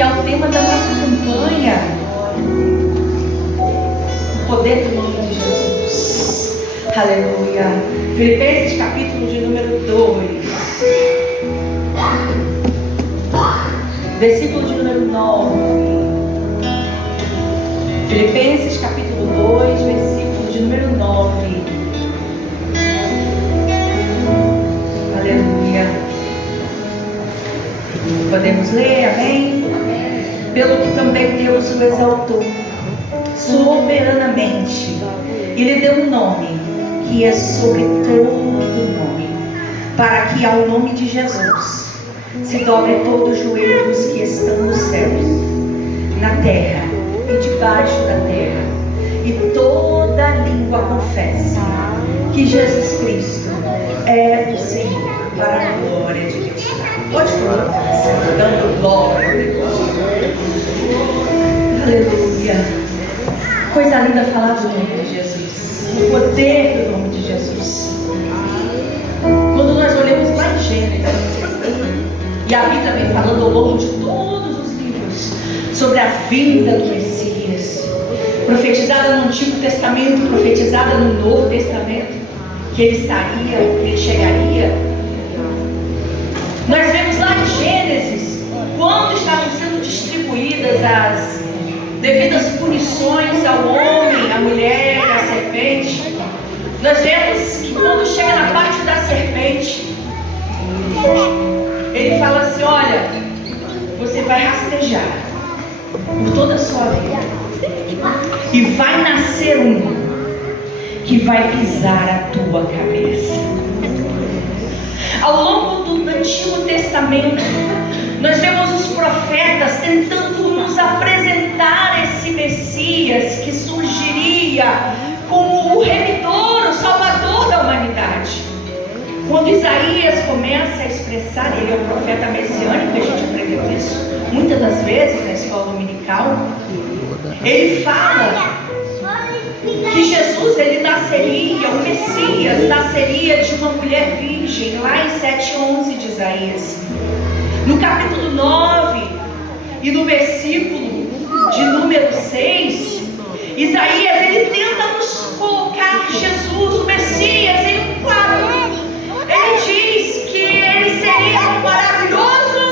que é o tema da nossa campanha. O poder do nome de Jesus. Aleluia. Filipenses capítulo de número 2. Versículo de número 9. Filipenses capítulo 2, versículo de número 9. Aleluia. Podemos ler, amém? Pelo que também Deus o exaltou soberanamente e lhe deu um nome que é sobre todo nome, para que ao nome de Jesus se dobre todo o joelho dos que estão nos céus, na terra e debaixo da terra, e toda língua confesse que Jesus Cristo é o Senhor, para a glória de Deus. Pode colocar, dando glória a Deus. Aleluia. Coisa linda falar do nome de Jesus, o poder do nome de Jesus. Quando nós olhamos lá em Gênesis, e a Bíblia vem falando ao longo de todos os livros sobre a vinda do Messias, profetizada no Antigo Testamento, profetizada no Novo Testamento, que ele estaria, que ele chegaria. Nós vemos lá em Gênesis, quando estavam sendo distribuídas as devidas punições ao homem, à mulher, à serpente, nós vemos que quando chega na parte da serpente, ele fala assim: olha, você vai rastejar por toda a sua vida, e vai nascer um que vai pisar a tua cabeça. Ao longo do Antigo Testamento, nós vemos os profetas tentando nos apresentar esse Messias que surgiria como o remidor, o salvador da humanidade. Quando Isaías começa a expressar, ele é o profeta messiânico, a gente aprendeu isso muitas das vezes na escola dominical. Ele fala que Jesus, ele nasceria, o Messias nasceria de uma mulher virgem, lá em 7:11 de Isaías. No capítulo 9 e no versículo de número 6, Isaías, ele tenta nos colocar Jesus, o Messias, em um quadro. Ele diz que ele seria um maravilhoso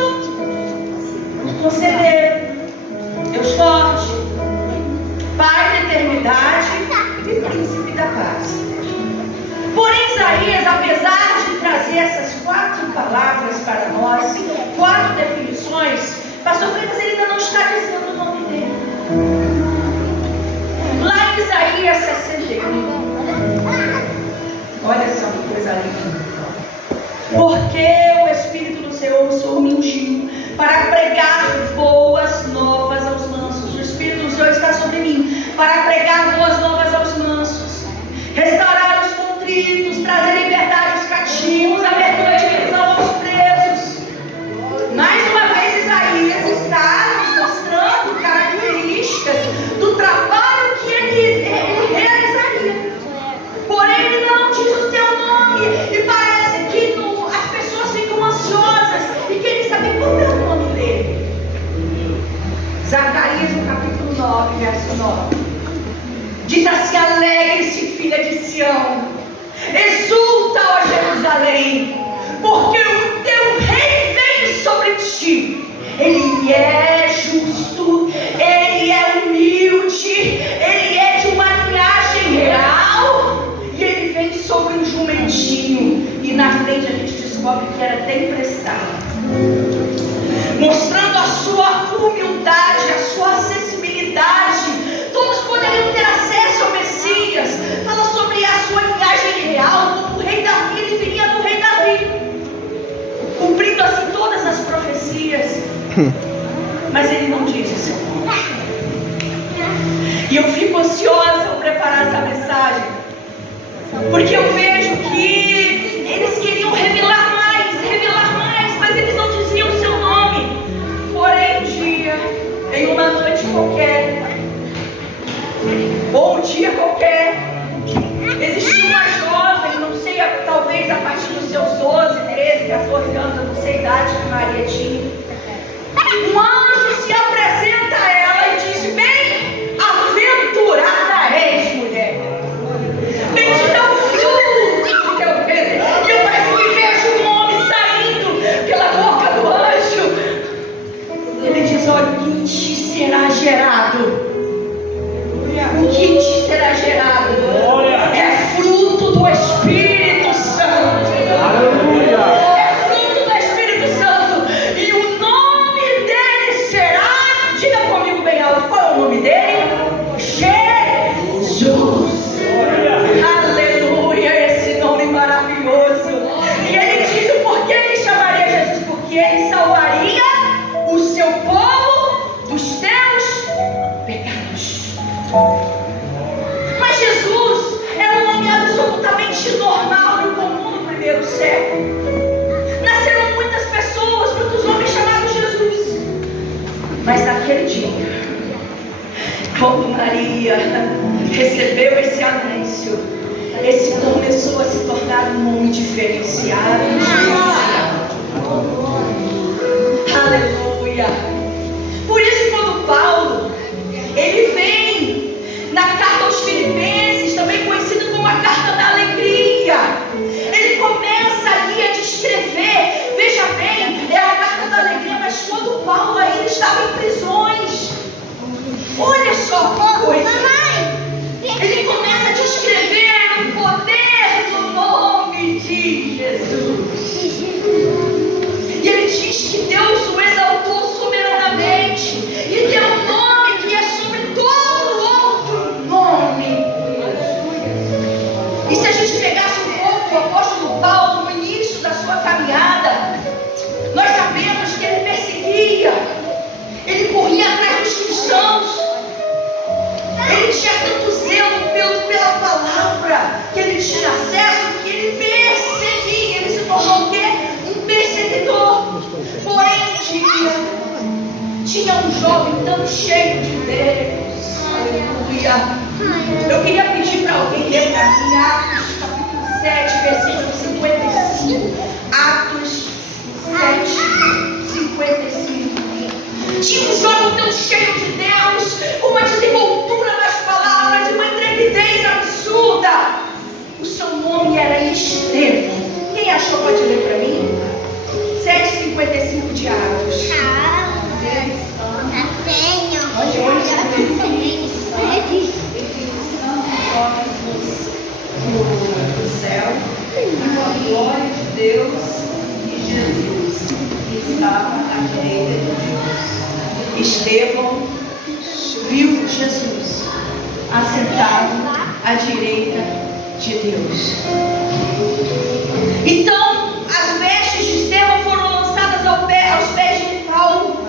conselheiro, Deus forte, Pai da eternidade e príncipe da paz. Porém, Isaías, apesar de trazer essas 4 palavras para nós, 4 definições, pastor Freitas, ele ainda não está dizendo o nome dele. Lá em Isaías 61, olha só que coisa linda. Porque o Espírito do Senhor me ungiu para pregar boas novas aos mansos. O Espírito do Senhor está sobre mim para pregar boas novas aos mansos, restaurar os contritos, trazer liberdade aos cativos, abertura de visão aos presos. Mais uma vez, Isaías está nos mostrando características do trabalho que ele realizaria. Porém, ele não diz o seu nome, e parece que as pessoas ficam ansiosas e querem saber qual é o nome dele. Zacarias, no capítulo 9, verso 9, diz assim: alegre-se, filha de Sião, exulta, ó Jerusalém, porque o teu rei vem sobre ti. Ele é justo, ele é humilde, ele é de uma linhagem real, e ele vem sobre um jumentinho. E na frente a gente descobre que era até emprestado, mostrando a sua humildade, a sua acessibilidade. Todos poderiam ter acesso ao Messias. Fala sobre a sua linhagem real, como o rei Davi, ele viria do rei Davi, cumprindo assim todas as profecias. Mas ele não diz o seu nome. E eu fico ansiosa ao preparar essa mensagem, porque eu vejo que eles queriam revelar mais, mas eles não diziam o seu nome. Porém, um dia, em uma noite qualquer, ou um dia qualquer, existia uma jovem, não sei, talvez a partir dos seus 12, 13, 14 anos, eu não sei a idade que Maria tinha. Um anjo se olha, o que em ti será gerado. O que em ti será gerado é fruto do Espírito Santo. É fruto do Espírito Santo. E o nome dele será, diga comigo bem alto, qual é o nome dele? Jesus. Aleluia, esse nome maravilhoso. E ele diz o porquê ele chamaria Jesus, porque ele salvaria o seu povo dos teus pecados. Mas Jesus era um nome absolutamente normal e comum no primeiro século. Nasceram muitas pessoas, muitos homens chamados Jesus. Mas naquele dia, quando Maria recebeu esse anúncio, esse começou a se tornar um nome diferenciado. Aleluia. Por isso, quando Paulo ele vem na carta aos Filipenses, também conhecida como a carta da alegria, ele começa ali a descrever, veja bem, é a carta da alegria, mas quando Paulo ainda estava em prisões. Olha só que coisa. Ele começa a descrever o poder do nome de Jesus. E ele diz que Deus o exaltou soberanamente e deu um nome que é sobre todo outro nome. E se a gente pegasse um pouco o apóstolo Paulo no início da sua caminhada, nós sabemos que ele perseguia, ele corria atrás dos cristãos. Ele tinha tanto zelo pela palavra, que ele tinha acesso, que ele perseguia. Ele se tornou o quê? Um perseguidor. Porém, tinha um jovem tão cheio de Deus. Aleluia. Eu queria pedir para alguém ler para mim Atos capítulo 7, versículo 55. Atos 7, 55. Tinha um jovem tão cheio de Deus, com uma desenvoltura nas palavras e uma intrepidez absurda. O seu nome era Estevão. Quem achou pode ler para mim? 7,55 de Atos. Onde no céu, a glória de Deus e Jesus que estava à direita de Deus. Estevão viu Jesus assentado à direita de Deus. Então, as vestes de Estevão foram lançadas aos pés de Paulo.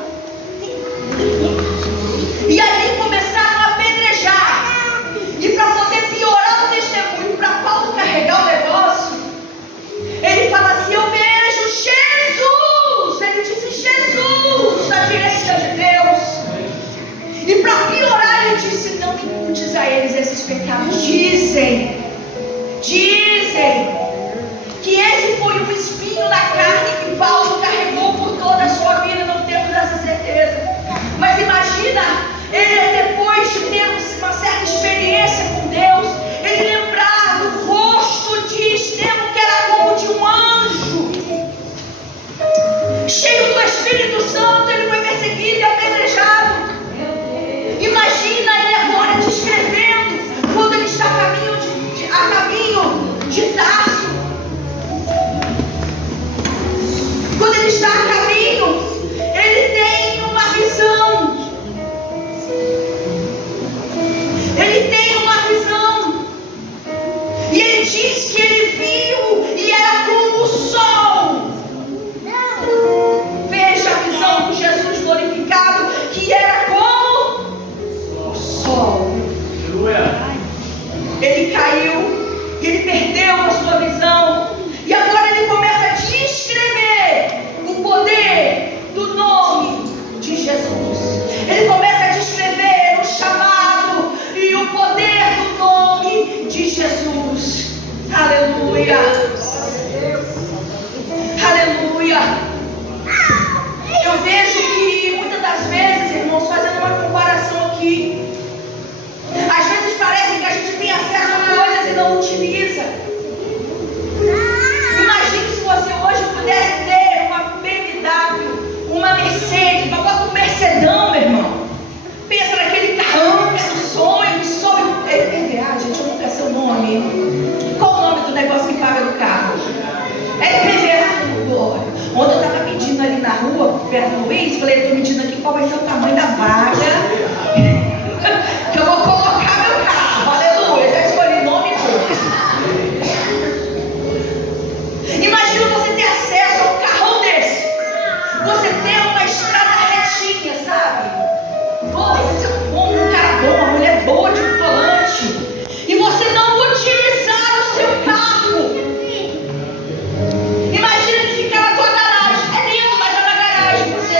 E ali começaram a apedrejar. E para poder piorar o testemunho, para Paulo carregar o negócio, ele fala assim: eu vejo Jesus. Ele disse: Jesus à direita de Deus. E para piorar, ele disse: não imputes a eles esses pecados. Dizem que esse foi mulher boa de volante, e você não utilizar o seu carro. Imagina ele ficar na tua garagem. É lindo, mas tá na garagem. Você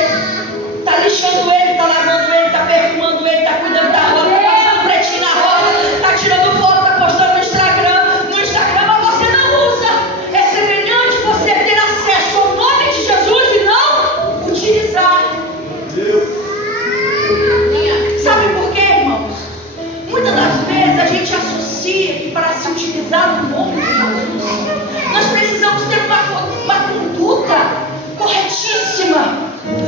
tá lixando ele, tá lavando ele, tá perfumando ele, tá cuidando da roda, tá passando fretinho na roda, tá tirando foto, tá postando no Instagram, mas você não usa. É semelhante você ter acesso ao nome de Jesus e não utilizar. Sabe por quê, irmãos? Muitas das vezes a gente associa que para se utilizar o nome de Jesus, nós precisamos ter uma conduta corretíssima.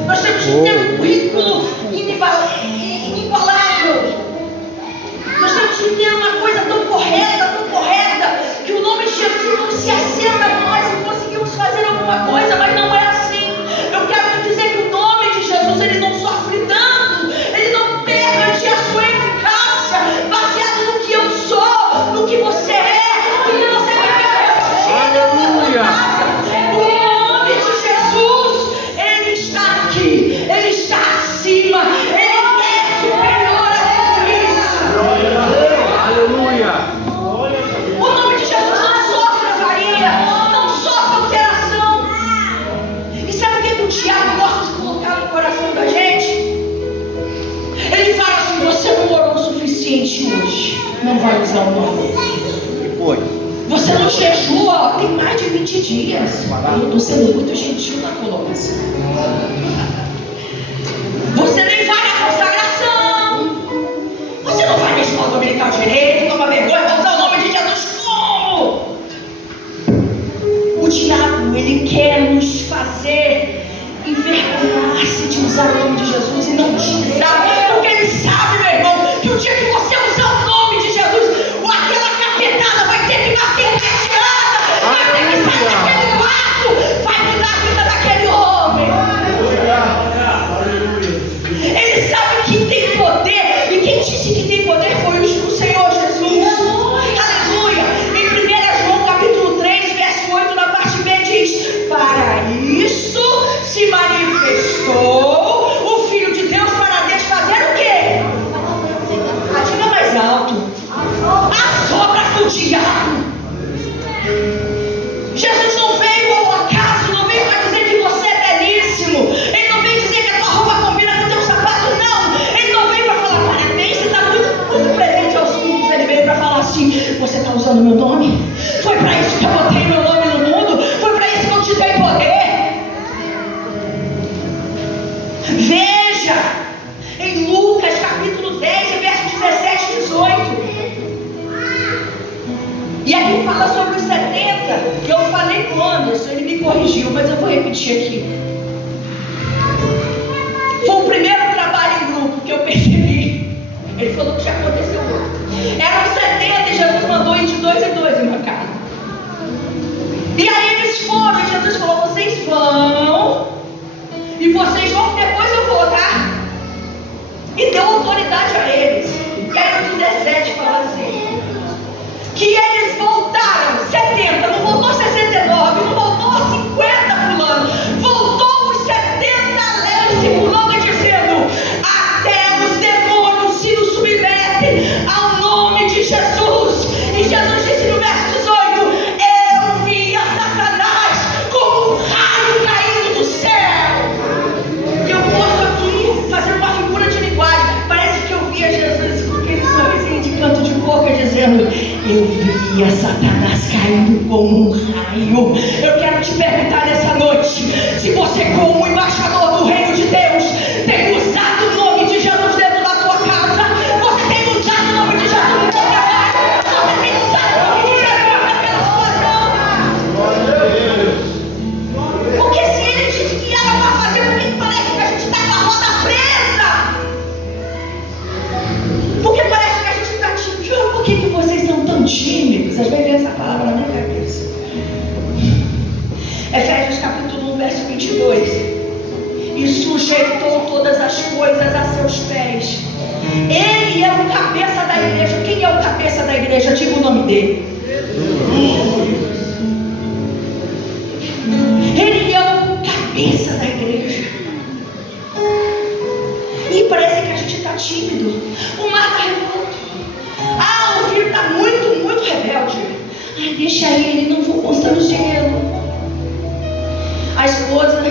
Nós temos que ter um currículo inigualável. Nós temos que ter uma coisa tão correta, que o nome de Jesus não se assenta a nós e conseguimos fazer alguma coisa, mas não é assim. Eu quero te dizer que o nome de Jesus, ele não sofre dano, ele não perde a sua eficácia, baseado no que eu sou, no que você é, no que você vai ver. Aleluia! O nome de Jesus, ele está aqui, ele está acima, ele é superior a tudo isso. Aleluia! O nome de Jesus não sofre avaria, não sofre alteração. E sabe o que o diabo gosta de colocar no coração da gente? Ele fala assim: você não orou o suficiente hoje, não vai usar o nome. Você não jejua, tem mais de 20 dias. Eu estou sendo muito gentil na colocação. Você nem vai na consagração. Você não vai na escola dominical direito, toma vergonha, vai usar o nome de Jesus como? O diabo, ele quer nos fazer envergonhar-se de usar o nome de Jesus e não utilizar, porque ele sabe, meu irmão, que o dia que você usar o nome de Jesus, aquela capetada vai ter que bater retirada, vai ter que sair daquele quarto, vai mudar a vida daquele homem. Ele sabe que tem poder, e quem disse que tem poder foi o Senhor Jesus. Aleluia! Em 1 João capítulo 3, verso 8, na parte B diz: para isto se manifestou o Filho de Deus, para desfazer o quê? Diga mais alto: as obras do diabo. Jesus não veio ao acaso, não veio para dizer que você é belíssimo, ele não veio dizer que a tua roupa combina com o teu sapato, não. Ele não veio para falar parabéns, você está muito presente aos cultos. Ele veio para falar assim: você está usando meu nome? Foi para isso que eu botei meu nome no mundo, foi para isso que eu te dei poder. Veja em Lucas capítulo 10, verso 17 e 18. E aqui fala sobre os 70. Eu falei com o Anderson, ele me corrigiu, mas eu vou repetir aqui. Foi o primeiro trabalho em grupo que eu percebi. Ele falou que já aconteceu outro. Eram 70 e Jesus mandou ir de 2 em 2 embarcar. E aí eles foram, e Jesus falou: vocês vão, e vocês vão, depois eu vou, tá? E deu autoridade a eles. E aí no 17 fala assim: que eles voltaram 70, não voltou 69, não voltou 50 pulando, voltou os 70 alegres pulando e dizendo: até os demônios se nos submetem ao nome de Jesus. E Jesus disse no verso 18: eu vi a Satanás como um raio caindo do céu. E eu posso aqui fazer uma figura de linguagem, parece que eu via Jesus com aquele sorrisinho de canto de boca dizendo: eu vi a Satanás caindo como um raio. Eu quero te perguntar nessa noite, se você, como embaixador do reino de Deus, tem usado o nome de Jesus dentro da tua casa. Você tem usado o nome de Jesus no teu trabalho. Você tem usado o nome de Jesus naquela situação. Porque se ele disse que era para fazer, por que parece que a gente está com a roda presa? Porque parece que a gente está tímido. Por que vocês são tão tímidos? Às vezes vem essa palavra na minha cabeça. Efésios capítulo 1, verso 22. E sujeitou todas as coisas a seus pés. Ele é o cabeça da igreja. Quem é o cabeça da igreja? Diga o nome dele. Ele é o cabeça da igreja. E parece que a gente está tímido. O mar está revoltado. rebelde. Ai, deixa ele, não vou constrangê-lo. A esposa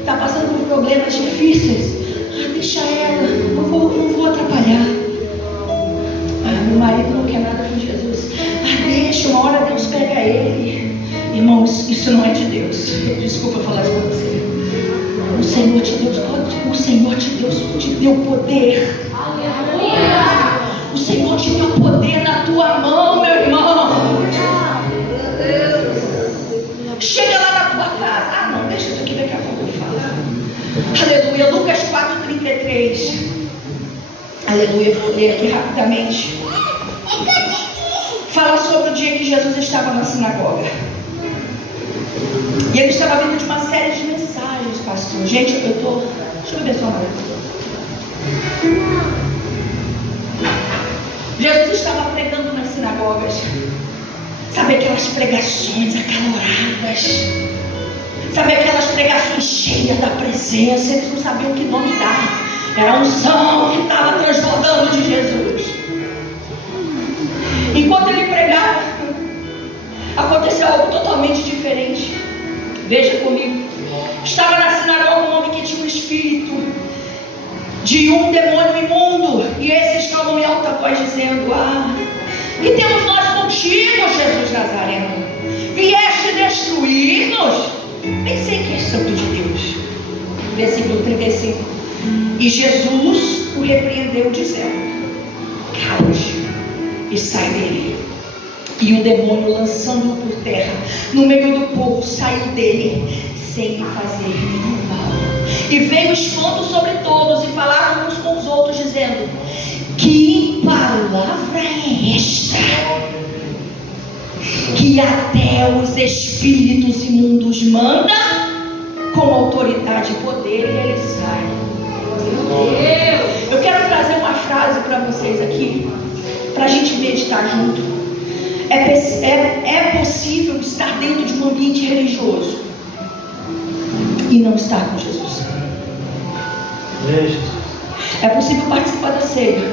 está passando por problemas difíceis. Ai, deixa ela, não vou atrapalhar. Ai, meu marido não quer nada com Jesus. Ai, deixa, uma hora Deus pega ele. Irmãos, isso não é de Deus. Desculpa falar isso para você. O Senhor te deu poder. O Senhor te deu poder na tua mão, meu irmão. Chega lá na tua casa. Ah, não, deixa isso aqui, daqui a pouco eu falo. Aleluia. Lucas 4:33. Aleluia. Vou ler aqui rapidamente. Fala sobre o dia que Jesus estava na sinagoga. E ele estava vindo de uma série de mensagens, pastor. Gente, deixa eu ver sua mão. Jesus estava pregando nas sinagogas. Sabe aquelas pregações acaloradas? Sabe aquelas pregações cheias da presença? Eles não sabiam que nome dar. Era a unção que estava transbordando de Jesus. Enquanto ele pregava, aconteceu algo totalmente diferente. Veja comigo. Estava na sinagoga um homem que tinha um espírito de um demônio imundo. E esses clamam em alta voz dizendo: ah, que temos nós contigo, Jesus Nazareno? Vieste destruir-nos? Pensei que é santo de Deus. Versículo 35. E Jesus o repreendeu dizendo: cala-te e sai dele. E o demônio, lançando-o por terra, no meio do povo, saiu dele, sem lhe fazer nenhum mal. E veio espanto sobre todos, e falaram uns com os outros, dizendo: que palavra é esta? Que até os espíritos imundos manda com autoridade e poder, e ele sai. Eu quero trazer uma frase para vocês aqui, para a gente meditar junto. É possível estar dentro de um ambiente religioso e não estar com Jesus. É possível participar da ceia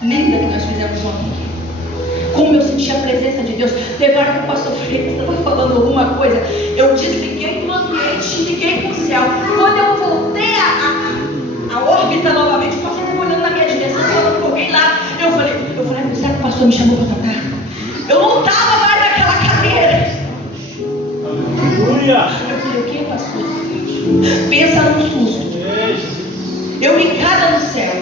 linda que nós fizemos ontem aqui. Como eu senti a presença de Deus. Teve hora que o pastor Freitas estava falando alguma coisa, eu desliguei do ambiente, liguei para o céu. Quando eu voltei a órbita novamente, o pastor estava olhando na minha direção, falando com alguém lá. Eu falei, será que o pastor me chamou para cantar? Eu não estava mais naquela cadeira. Aleluia. Eu falei, o que, pastor? Pensa num susto. Eu ligada no céu.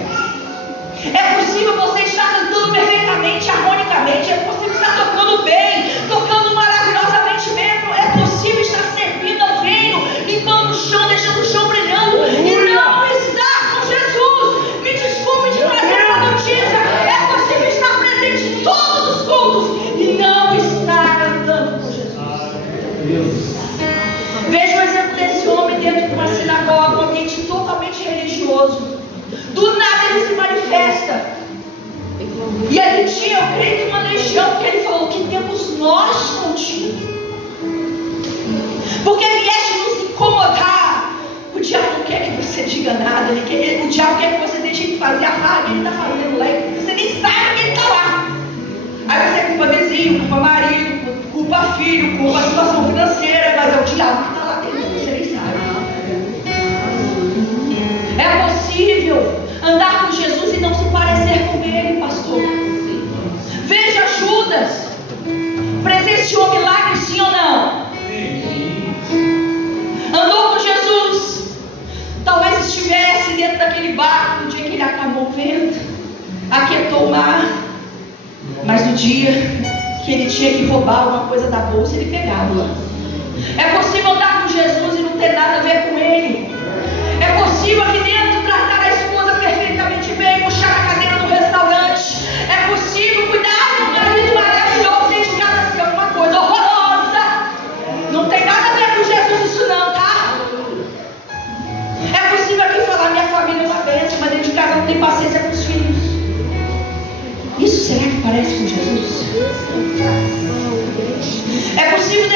É possível você estar cantando perfeitamente, harmonicamente. É possível estar tocando bem, tocando maravilhosamente bem. É possível estar servindo ao reino, limpando o chão, deixando o chão brilhando, e não estar com Jesus. Me desculpe de trazer essa notícia. É possível estar presente em todos os cultos e não estar andando com Jesus. Veja o exemplo desse homem dentro de uma sinagoga, um ambiente totalmente religioso. Do nada ele se manifesta. E ele tinha, eu creio que uma legião, porque ele falou: que temos nós contigo? Porque vieste nos incomodar. O diabo não quer que você diga nada. O diabo quer que você deixe de fazer a farra que ele está fazendo lá. Você nem sabe que ele está lá. Aí você culpa vizinho, culpa marido, culpa filho, culpa a situação financeira. Mas é o diabo que está lá dentro, você nem sabe. É possível andar com Jesus e não se parecer com ele, pastor. Veja Judas. Presenciou milagre, sim ou não? Andou com Jesus. Talvez estivesse dentro daquele barco no dia que ele acalmou o vento, aquietou o mar. Mas no dia que ele tinha que roubar alguma coisa da bolsa, ele pegava. É possível andar com Jesus e não ter nada a ver